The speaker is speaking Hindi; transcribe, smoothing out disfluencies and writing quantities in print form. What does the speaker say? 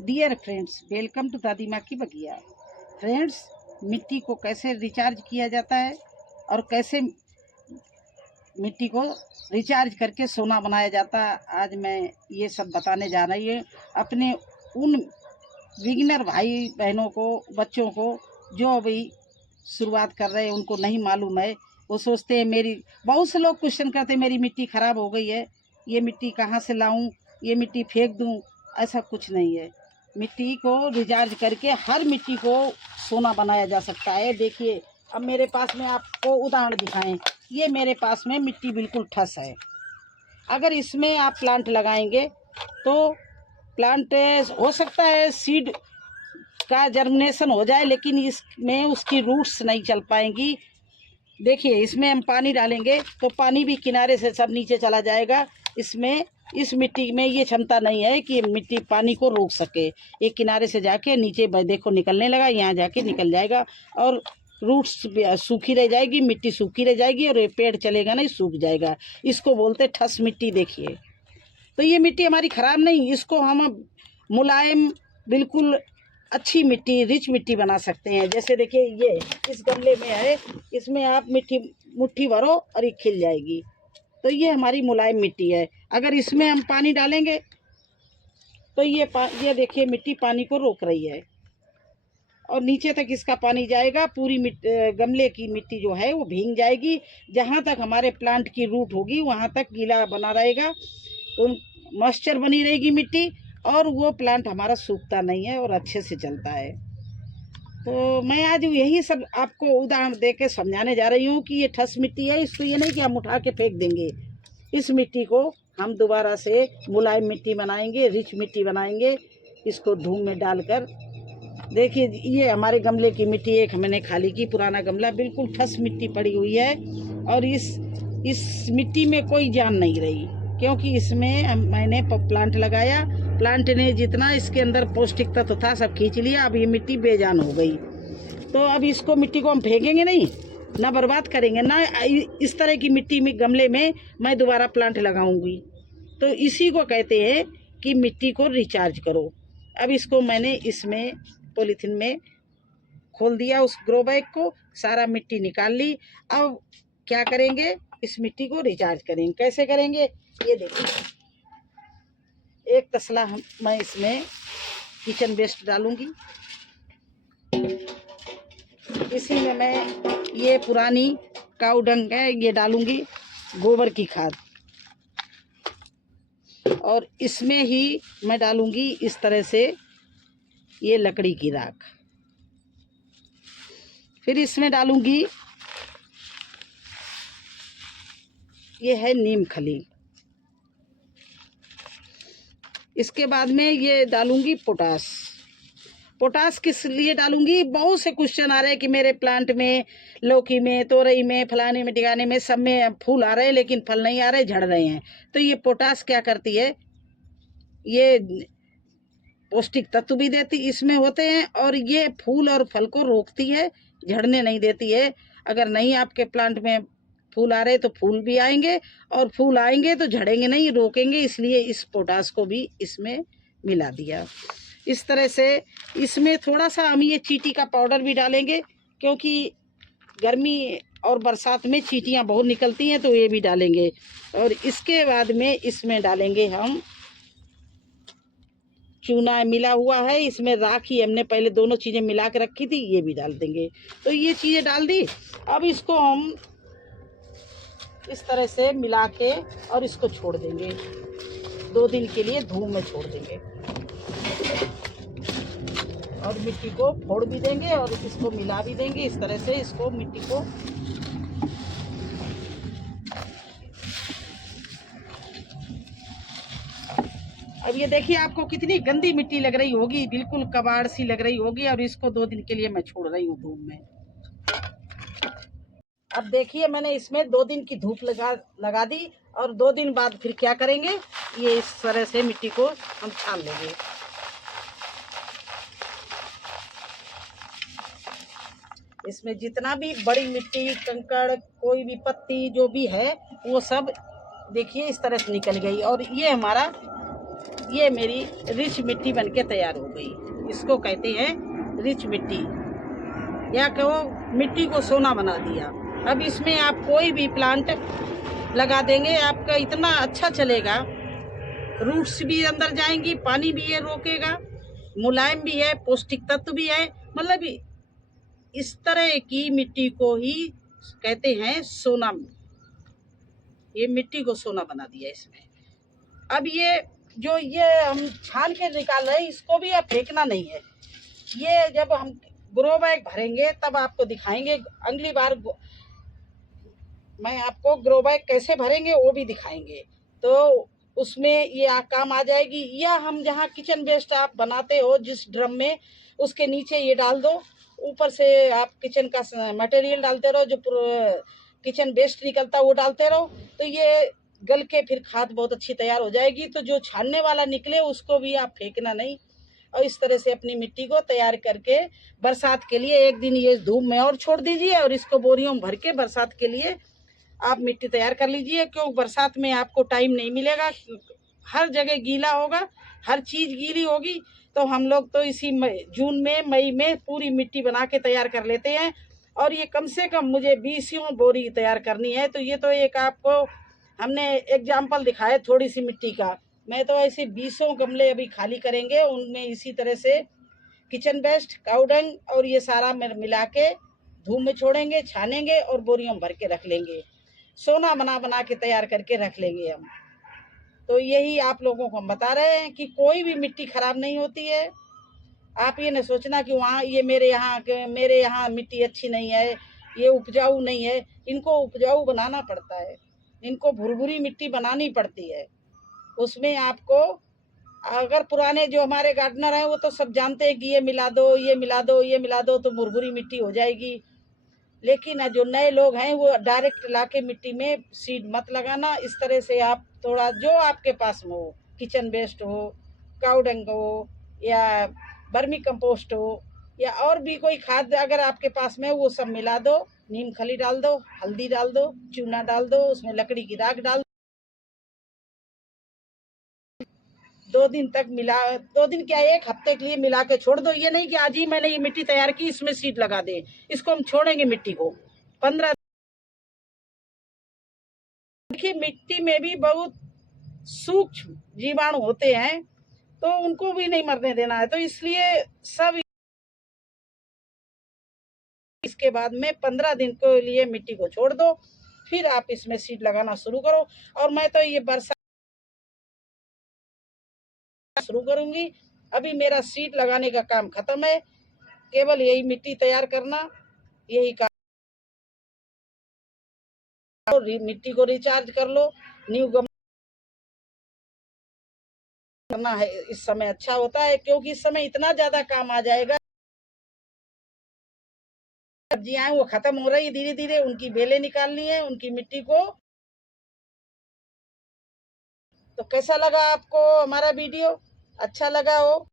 डियर फ्रेंड्स, वेलकम टू दादी माँ की बगिया। फ्रेंड्स, मिट्टी को कैसे रिचार्ज किया जाता है और कैसे मिट्टी को रिचार्ज करके सोना बनाया जाता है, आज मैं ये सब बताने जा रही हूँ अपने उन बिगिनर भाई बहनों को, बच्चों को जो अभी शुरुआत कर रहे हैं। उनको नहीं मालूम है, वो सोचते हैं मेरी, बहुत से लोग क्वेश्चन करते हैं मेरी मिट्टी ख़राब हो गई है, ये मिट्टी कहाँ से लाऊं, ये मिट्टी फेंक दूं। ऐसा कुछ नहीं है। मिट्टी को रिचार्ज करके हर मिट्टी को सोना बनाया जा सकता है। देखिए, अब मेरे पास में आपको उदाहरण दिखाएं। ये मेरे पास में मिट्टी बिल्कुल ठस है। अगर इसमें आप प्लांट लगाएंगे तो प्लांट हो सकता है सीड का जर्मिनेशन हो जाए, लेकिन इसमें उसकी रूट्स नहीं चल पाएंगी। देखिए, इसमें हम पानी डालेंगे तो पानी भी किनारे से सब नीचे चला जाएगा। इसमें इस मिट्टी में ये क्षमता नहीं है कि मिट्टी पानी को रोक सके। ये किनारे से जाके नीचे देखो निकलने लगा, यहाँ जाके निकल जाएगा और रूट्स सूखी रह जाएगी, मिट्टी सूखी रह जाएगी और ये पेड़ चलेगा नहीं, सूख जाएगा। इसको बोलते ठस मिट्टी। देखिए, तो ये मिट्टी हमारी ख़राब नहीं, इसको हम मुलायम, बिल्कुल अच्छी मिट्टी, रिच मिट्टी बना सकते हैं। जैसे देखिए, ये इस गमले में है, इसमें आप मिट्टी मुट्ठी भरो और ये खिल जाएगी। तो ये हमारी मुलायम मिट्टी है। अगर इसमें हम पानी डालेंगे तो ये देखिए मिट्टी पानी को रोक रही है और नीचे तक इसका पानी जाएगा। पूरी गमले की मिट्टी जो है वो भीग जाएगी। जहाँ तक हमारे प्लांट की रूट होगी वहाँ तक गीला बना रहेगा, उन मॉइस्चर बनी रहेगी मिट्टी, और वो प्लांट हमारा सूखता नहीं है और अच्छे से चलता है। तो मैं आज यही सब आपको उदाहरण दे के समझाने जा रही हूँ कि ये ठस मिट्टी है। इसको ये नहीं कि हम उठा के फेंक देंगे। इस मिट्टी को हम दोबारा से मुलायम मिट्टी बनाएंगे, रिच मिट्टी बनाएंगे। इसको धूप में डालकर, देखिए ये हमारे गमले की मिट्टी, एक मैंने खाली की पुराना गमला, बिल्कुल ठस मिट्टी पड़ी हुई है और इस मिट्टी में कोई जान नहीं रही, क्योंकि इसमें मैंने प्लांट लगाया। प्लांट ने जितना इसके अंदर पौष्टिक तत्व था सब खींच लिया। अब ये मिट्टी बेजान हो गई। तो अब इसको मिट्टी को हम फेंकेंगे नहीं, ना बर्बाद करेंगे, ना इस तरह की मिट्टी में गमले में मैं दोबारा प्लांट लगाऊंगी। तो इसी को कहते हैं कि मिट्टी को रिचार्ज करो। अब इसको मैंने इसमें पॉलीथीन में खोल दिया, उस ग्रो बैग को, सारा मिट्टी निकाल ली। अब क्या करेंगे, इस मिट्टी को रिचार्ज करेंगे। कैसे करेंगे, ये देखिए, एक तसला मैं इसमें किचन वेस्ट डालूंगी। इसी में मैं ये पुरानी काऊ डंग है ये डालूंगी, गोबर की खाद, और इसमें ही मैं डालूंगी इस तरह से ये लकड़ी की राख। फिर इसमें डालूंगी, ये है नीम खली। इसके बाद में ये डालूंगी पोटास। पोटास किस लिए डालूंगी, बहुत से क्वेश्चन आ रहे हैं कि मेरे प्लांट में, लौकी में, तोरई में, फलाने में, टिकाने में, सब में फूल आ रहे हैं लेकिन फल नहीं आ रहे, झड़ रहे हैं। तो ये पोटास क्या करती है, ये पौष्टिक तत्व भी देती इसमें होते हैं और ये फूल और फल को रोकती है, झड़ने नहीं देती है। अगर नहीं आपके प्लांट में फूल आ रहे तो फूल भी आएंगे, और फूल आएंगे तो झड़ेंगे नहीं, रोकेंगे। इसलिए इस पोटास को भी इसमें मिला दिया। इस तरह से इसमें थोड़ा सा हम ये चींटी का पाउडर भी डालेंगे, क्योंकि गर्मी और बरसात में चींटियाँ बहुत निकलती हैं, तो ये भी डालेंगे। और इसके बाद में इसमें डालेंगे हम चूना मिला हुआ है, इसमें राख ही हमने पहले दोनों चीज़ें मिला के रखी थी, ये भी डाल देंगे। तो ये चीज़ें डाल दी। अब इसको हम इस तरह से मिला के और इसको छोड़ देंगे, 2 दिन के लिए धूप में छोड़ देंगे और मिट्टी को फोड़ भी देंगे और इसको मिला भी देंगे। इस तरह से इसको मिट्टी को अब ये देखिए आपको कितनी गंदी मिट्टी लग रही होगी, बिल्कुल कबाड़ सी लग रही होगी, और इसको 2 दिन के लिए मैं छोड़ रही हूँ धूप में। अब देखिए, मैंने इसमें 2 दिन की धूप लगा दी, और 2 दिन बाद फिर क्या करेंगे, ये इस तरह से मिट्टी को हम छान लेंगे। इसमें जितना भी बड़ी मिट्टी, कंकड़, कोई भी पत्ती जो भी है वो सब देखिए इस तरह से निकल गई। और ये हमारा ये मेरी रिच मिट्टी बनके तैयार हो गई। इसको कहते हैं रिच मिट्टी, या कहो मिट्टी को सोना बना दिया। अब इसमें आप कोई भी प्लांट लगा देंगे, आपका इतना अच्छा चलेगा, रूट्स भी अंदर जाएंगी, पानी भी ये रोकेगा, मुलायम भी है, पौष्टिक तत्व भी है। मतलब इस तरह की मिट्टी को ही कहते हैं सोना। ये मिट्टी को सोना बना दिया इसमें। अब ये हम छान के निकाल रहे हैं, इसको भी अब फेंकना नहीं है। ये जब हम ग्रो बैग भरेंगे तब आपको दिखाएंगे। अगली बार मैं आपको ग्रो बैग कैसे भरेंगे वो भी दिखाएंगे, तो उसमें ये काम आ जाएगी। या हम जहाँ किचन वेस्ट आप बनाते हो जिस ड्रम में, उसके नीचे ये डाल दो, ऊपर से आप किचन का मटेरियल डालते रहो, जो किचन वेस्ट निकलता है वो डालते रहो, तो ये गल के फिर खाद बहुत अच्छी तैयार हो जाएगी। तो जो छानने वाला निकले उसको भी आप फेंकना नहीं, और इस तरह से अपनी मिट्टी को तैयार करके बरसात के लिए एक दिन ये धूप में और छोड़ दीजिए, और इसको बोरियों में भर के बरसात के लिए आप मिट्टी तैयार कर लीजिए। क्यों बरसात में आपको टाइम नहीं मिलेगा, हर जगह गीला होगा, हर चीज़ गीली होगी। तो हम लोग तो इसी जून में मई में पूरी मिट्टी बना के तैयार कर लेते हैं। और ये कम से कम मुझे 20 बोरी तैयार करनी है। तो ये तो एक आपको हमने एग्जाम्पल दिखाया थोड़ी सी मिट्टी का। मैं तो ऐसे 20 गमले अभी खाली करेंगे, उनमें इसी तरह से किचन वेस्ट, काउडंग और ये सारा मिला के धूप में छोड़ेंगे, छानेंगे और बोरियों में भर के रख लेंगे। सोना बना बना के तैयार करके रख लेंगे हम। तो यही आप लोगों को हम बता रहे हैं कि कोई भी मिट्टी खराब नहीं होती है। आप ये न सोचना कि वहाँ ये मेरे यहाँ मिट्टी अच्छी नहीं है, ये उपजाऊ नहीं है। इनको उपजाऊ बनाना पड़ता है, इनको भुरभुरी मिट्टी बनानी पड़ती है। उसमें आपको, अगर पुराने जो हमारे गार्डनर हैं वो तो सब जानते हैं कि ये मिला दो, ये मिला दो, ये मिला दो तो भुरभुरी मिट्टी हो जाएगी। लेकिन जो नए लोग हैं वो डायरेक्ट लाके मिट्टी में सीड मत लगाना। इस तरह से आप थोड़ा जो आपके पास में हो, किचन वेस्ट हो, काउडंग हो, या बर्मी कंपोस्ट हो, या और भी कोई खाद अगर आपके पास में वो सब मिला दो। नीम खली डाल दो, हल्दी डाल दो, चूना डाल दो, उसमें लकड़ी की राख डाल दो। 2 दिन तक मिला, 2 दिन क्या, 1 हफ्ते के लिए मिला के छोड़ दो। ये नहीं कि आज ही मैंने ये मिट्टी तैयार की इसमें सीड लगा दे। इसको हम छोड़ेंगे मिट्टी को 15। देखिए मिट्टी में भी बहुत सूक्ष्म जीवाणु होते हैं, तो उनको भी नहीं मरने देना है। तो इसलिए सब इसके बाद में 15 दिन के लिए मिट्टी को छोड़ दो, फिर आप इसमें सीड लगाना शुरू करो। और मैं तो ये बरसात शुरू करूंगी। अभी मेरा सीड लगाने का काम खत्म है, केवल यही मिट्टी तैयार करना, यही काम। मिट्टी को रिचार्ज कर लो, न्यू करना है। इस समय अच्छा होता है क्योंकि इस समय इतना ज्यादा काम आ जाएगा। सब्जियां वो खत्म हो रही धीरे धीरे, उनकी बेलें निकालनी है, उनकी मिट्टी को। तो कैसा लगा आपको हमारा वीडियो? अच्छा लगा हो